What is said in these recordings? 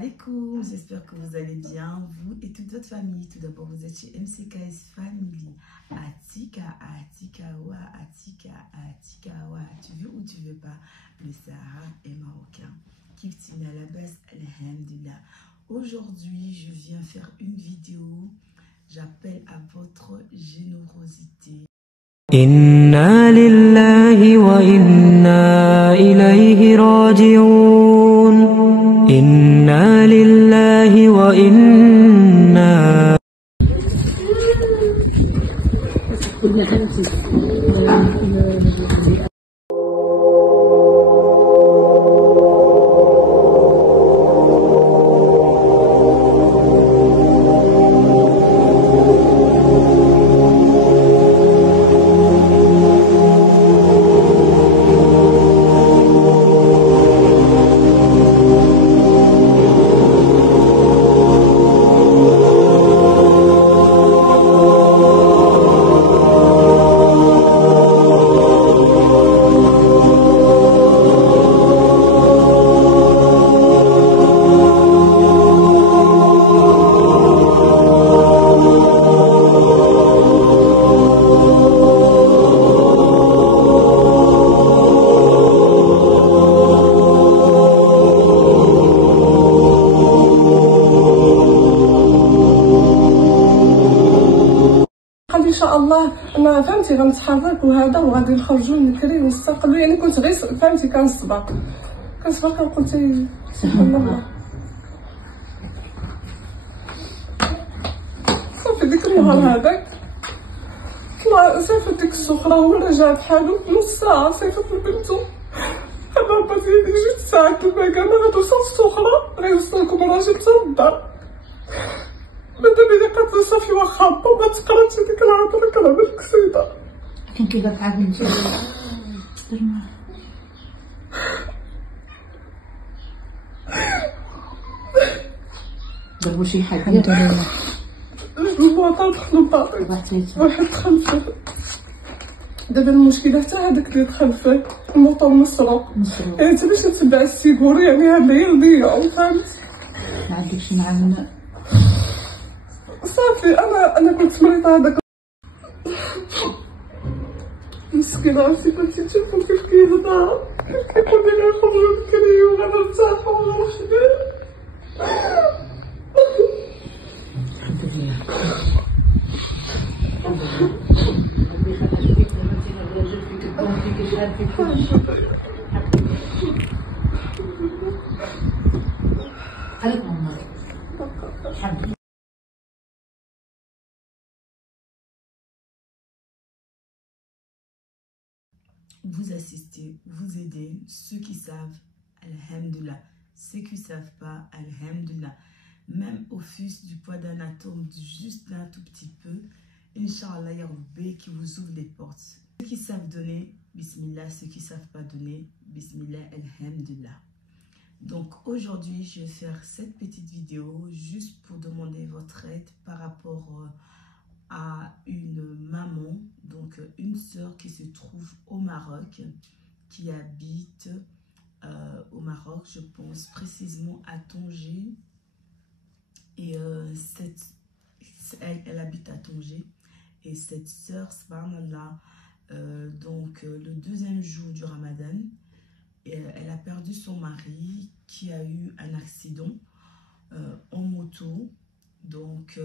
alaikum, j'espère que vous allez bien, vous et toute votre famille. Tout d'abord, vous êtes chez MCKS Family. Atika, tu veux ou tu veux pas, le Sahara est marocain. Kiftine à la base, alhamdulillah. Aujourd'hui, je viens faire une vidéo. J'appelle à votre générosité. Inna lillahi wa inna ilayhi raji'un. Inna lillahi wa inna. ان شاء الله انا فهمتي غنتحرك وهذا وغادي نخرجوا نكري ونستقلوا، يعني كنت غير فهمتي كنصبر كنقول سبحان الله. صافي ديك النهار هذاك طلع صافي ديك السخره هو رجع بحالو نص ساعه صيفط لبنتو. انا با في ديك 2 ساعات الباقا ما غتوصل السخره غيوصلكم راجل حتى للدار. مادام هي قالت صافي واخا با ما تقراش هذيك الهضره كنهضر القصيده. كان كيبان عاد بنتي ضربوا شي حاجه الحمد لله. البواطه دخلوا باطي واحد دخل فيه. دابا المشكله حتى هذاك اللي دخل فيه الموطور مسروق، يعني حتى باش نتبع السيكور، يعني هذا هي الضياع فهمت. ما عندكش شي معاون صافي انا كنت مريضه هذاك مسكينه. عرفتي كنتي تشوفو كيف كيهضر كيقول لي غنخرجو بكري وغنرتاحو ونخدم. Vous assistez, vous aidez ceux qui savent, alhamdulillah. Ceux qui ne savent pas, alhamdulillah. Même au fus du poids d'un atome, juste d'un tout petit peu, Inch'Allah, ya Rabbi qui vous ouvre les portes. Ceux qui savent donner, bismillah. Ceux qui ne savent pas donner, bismillah, alhamdulillah. Donc aujourd'hui, je vais faire cette petite vidéo juste pour demander votre aide par rapport à une maman, donc une sœur qui se trouve au Maroc, qui habite au Maroc, je pense précisément à Tanger. Et elle habite à Tanger. Et cette sœur, subhanallah, donc le 2e jour du Ramadan, elle a perdu son mari qui a eu un accident en moto. Donc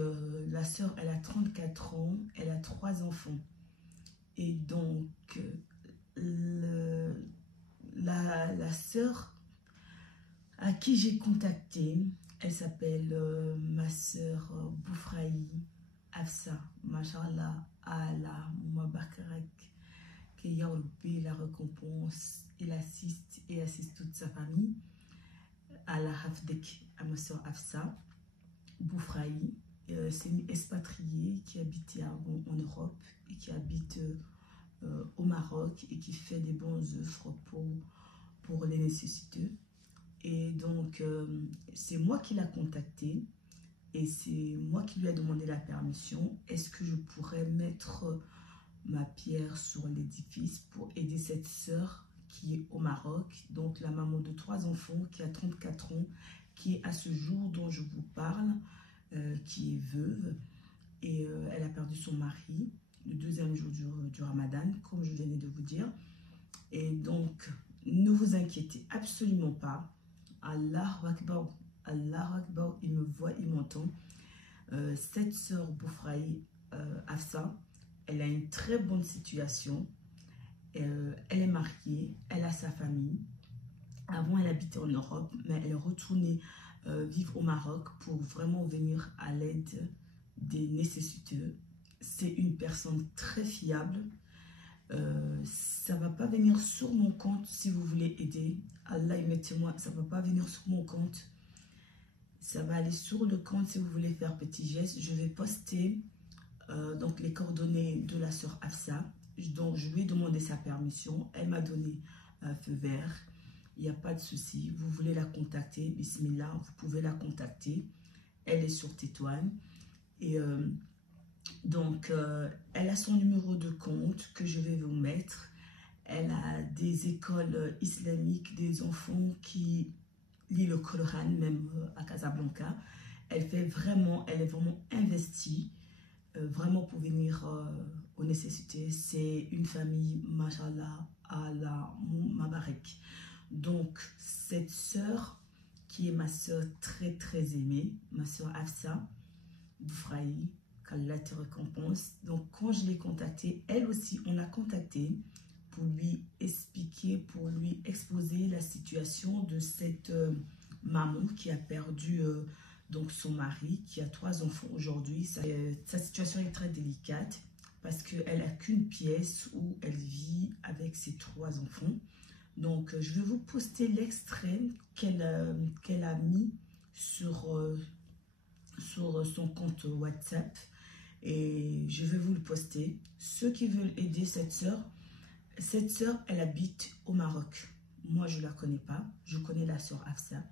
la sœur, elle a 34 ans, elle a 3 enfants. Et donc la sœur à qui j'ai contacté, elle s'appelle ma sœur Boufraï Afsa, Mashallah, Allah, Mouabakarak, que Ya Rabbi la récompense, il assiste et assiste toute sa famille. Allah Hafdek, à ma sœur Afsa Boufraï. C'est une expatriée qui habitait avant en Europe et qui habite au Maroc et qui fait des bonnes œuvres pour les nécessiteux. Et donc, c'est moi qui l'a contactée et c'est moi qui lui ai demandé la permission. Est-ce que je pourrais mettre ma pierre sur l'édifice pour aider cette sœur qui est au Maroc, donc la maman de 3 enfants qui a 34 ans qui est à ce jour dont je vous parle, qui est veuve. Et elle a perdu son mari le deuxième jour du Ramadan, comme je venais de vous dire. Et donc, ne vous inquiétez absolument pas. Allahu Akbar, Allahu Akbar, il me voit, il m'entend. Cette sœur Boufraï, Hafsa, elle a une très bonne situation. Elle est mariée, elle a sa famille. Avant, elle habitait en Europe, mais elle est retournée vivre au Maroc pour vraiment venir à l'aide des nécessiteux. C'est une personne très fiable. Ça ne va pas venir sur mon compte si vous voulez aider. Allah, mettez-moi, ça ne va pas venir sur mon compte. Ça va aller sur le compte si vous voulez faire petit geste. Je vais poster donc les coordonnées de la sœur Hafsa. Donc, je lui ai demandé sa permission. Elle m'a donné un feu vert. Il n'y a pas de souci. Vous voulez la contacter, bismillah, vous pouvez la contacter. Elle est sur Tétouan. Et donc, elle a son numéro de compte que je vais vous mettre. Elle a des écoles islamiques, des enfants qui lisent le Coran, même à Casablanca. Elle est vraiment investie, vraiment pour venir aux nécessités. C'est une famille, mashallah, Allah Mabarek. Donc, cette sœur, qui est ma sœur très très aimée, ma sœur Hafsa Boufraï, qu'Allah te récompense. Donc, quand je l'ai contactée, elle aussi, on l'a contactée pour lui expliquer, pour lui exposer la situation de cette maman qui a perdu donc son mari, qui a 3 enfants aujourd'hui. Sa situation est très délicate parce qu'elle n'a qu'une pièce où elle vit avec ses 3 enfants. Donc, je vais vous poster l'extrait qu'elle a mis sur son compte WhatsApp et je vais vous le poster. Ceux qui veulent aider cette sœur, elle habite au Maroc. Moi, je ne la connais pas. Je connais la sœur Hafsa.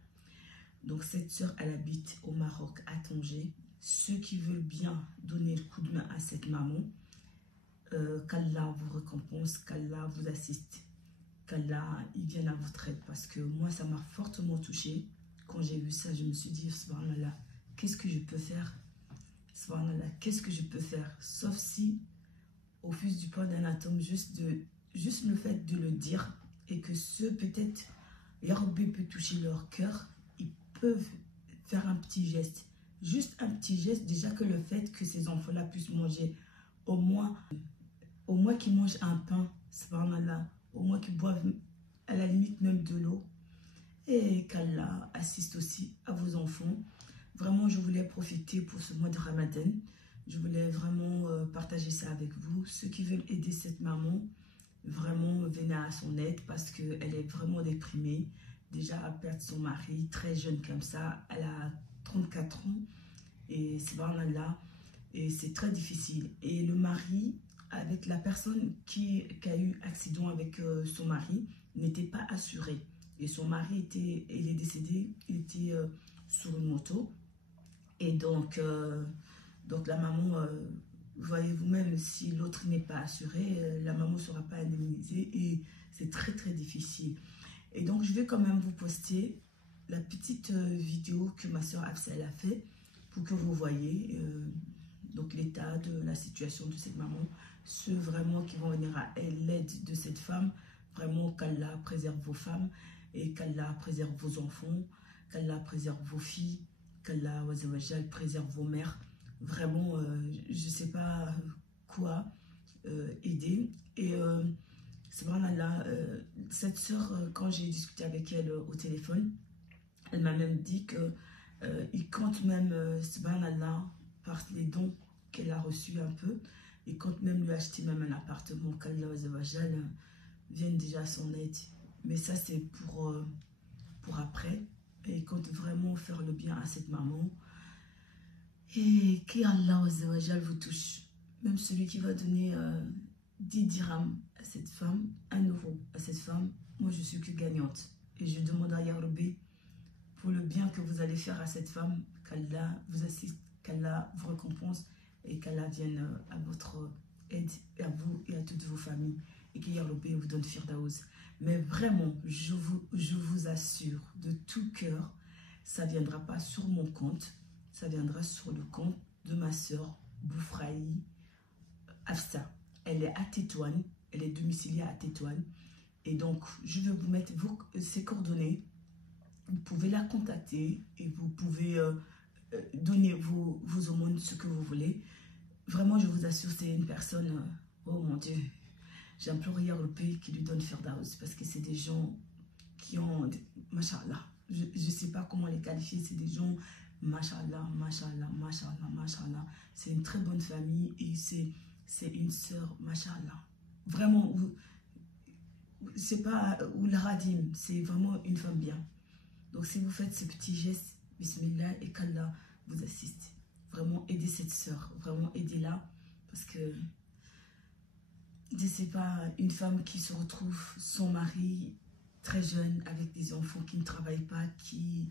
Donc, cette sœur, elle habite au Maroc, à Tanger. Ceux qui veulent bien donner le coup de main à cette maman, qu'Allah vous récompense, qu'Allah vous assiste, qu'Allah il vienne à votre aide. Parce que moi, ça m'a fortement touchée. Quand j'ai vu ça, je me suis dit, subhanallah, qu'est-ce que je peux faire? Subhanallah, qu'est-ce que je peux faire? Sauf si, au fils du poids d'un atome, juste le fait de le dire, et que ceux, peut-être, Yarbi peut toucher leur cœur, ils peuvent faire un petit geste. Juste un petit geste, déjà que le fait que ces enfants-là puissent manger, au moins qu'ils mangent un pain, subhanallah, au moins qu'ils boivent à la limite même de l'eau, et qu'Allah assiste aussi à vos enfants. Vraiment, je voulais profiter pour ce mois de Ramadan. Je voulais vraiment partager ça avec vous. Ceux qui veulent aider cette maman, vraiment venez à son aide parce qu'elle est vraiment déprimée. Déjà, elle a perdu son mari, très jeune comme ça. Elle a 34 ans et subhanallah, et c'est très difficile. Et le mari, avec la personne qui a eu accident avec son mari, n'était pas assuré. Et son mari il est décédé, il était sur une moto. Et donc la maman, voyez vous-même, si l'autre n'est pas assuré, la maman ne sera pas indemnisée et c'est très très difficile. Et donc je vais quand même vous poster la petite vidéo que ma soeur Hafsa a fait pour que vous voyez donc l'état de la situation de cette maman. Ceux vraiment qui vont venir à l'aide de cette femme, vraiment qu'Allah préserve vos femmes et qu'Allah préserve vos enfants, qu'Allah préserve vos filles, qu'Allah préserve vos mères. Vraiment, je ne sais pas quoi aider. Et subhanallah, cette soeur, quand j'ai discuté avec elle au téléphone, elle m'a même dit qu'il compte même, subhanallah, par les dons qu'elle a reçus un peu, il compte même lui acheter même un appartement, qu'Allah vienne déjà à son aide. Mais ça, c'est pour après. Et il compte vraiment faire le bien à cette maman. Et qu'Allah vous touche. Même celui qui va donner 10 dirhams à cette femme, 1 euro à cette femme, moi je suis que gagnante. Et je demande à Yarbi pour le bien que vous allez faire à cette femme, qu'Allah vous assiste, qu'Allah vous récompense et qu'Allah vienne à votre aide, et à vous et à toutes vos familles. Et que Yarbi vous donne Firdaouz. Mais vraiment, je vous assure de tout cœur ça ne viendra pas sur mon compte, ça viendra sur le compte de ma soeur Boufraï Afsa. Elle est à Tétouan, elle est domiciliée à Tétouan. Et donc, je vais vous mettre ses coordonnées. Vous pouvez la contacter et vous pouvez donner vos aumônes, ce que vous voulez. Vraiment, je vous assure, c'est une personne, oh mon Dieu, j'implore le pays qui lui donne Firdaus parce que c'est des gens qui ont, machallah, je ne sais pas comment les qualifier, c'est des gens, machallah, machallah, machallah, machallah. C'est une très bonne famille et c'est une sœur, machallah. Vraiment, c'est pas ou la radim, c'est vraiment une femme bien. Donc si vous faites ce petit geste, bismillah, et qu'Allah vous assiste. Vraiment aidez cette sœur, vraiment aidez-la, parce que je sais pas, une femme qui se retrouve son mari très jeune avec des enfants qui ne travaillent pas, qui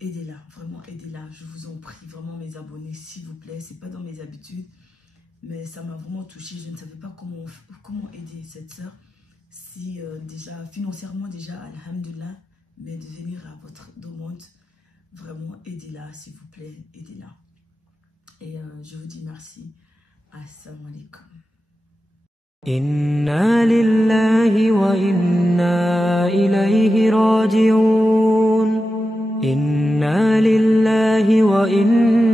aidez-la, vraiment aidez-la, je vous en prie, vraiment mes abonnés, s'il vous plaît, c'est pas dans mes habitudes, mais ça m'a vraiment touchée, je ne savais pas comment aider cette sœur, si déjà financièrement déjà, alhamdulillah, mais de venir à votre demande, vraiment aidez-la, s'il vous plaît, aidez-la. Et je vous dis merci. Assalamu alaikum. إنا لله وإنا إليه راجعون إنا لله وإنا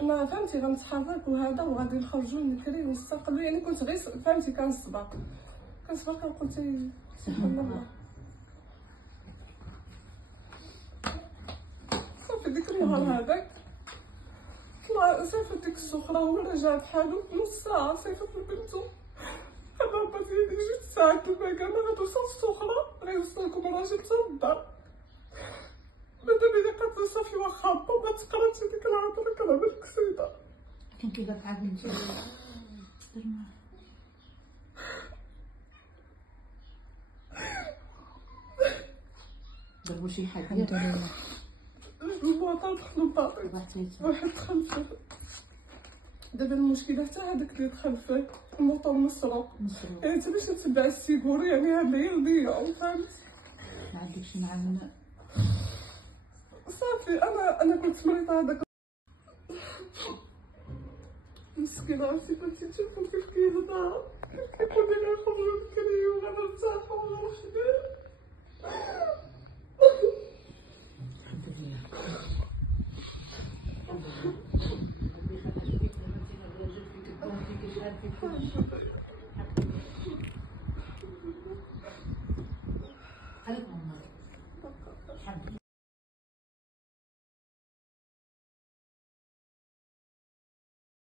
انا فهمتي غنتحرك وهذا وغادي نخرجوا نكري ونستقلوا، يعني كنت غير فهمتي كنسبق قلت سبحان الله. صافي ديك النهار هذاك طلع صيفط ديك السخرة هو رجع بحالو نص ساعة صيفط لبنتو. انا هبط يدي 2 ساعات وباقا ما غتوصل السخرة غيوصلكم راجل تا الدار. مادام هي قالت صافي واخا هبط ما تقراش هذيك الهضرة كنهضر القصيدة. كان كيبان عاد بنتي ضربوا شي حاجة الحمد لله. البواطة دخلوا باطي واحد دخل فيه. دابا المشكلة حتى هذاك اللي دخل فيه الموطور مسروق، يعني حتى باش نتبع السيكور، يعني هذا هي الضياع فهمت. ما عندك شي معاون صافي انا كنت مريضة هذاك مسكينة، عرفتي كنتي تشوفو كيف كيهضر كيف كيقول لي غنخرجو بكري وغنرتاحو ونخدم. الحمد لله.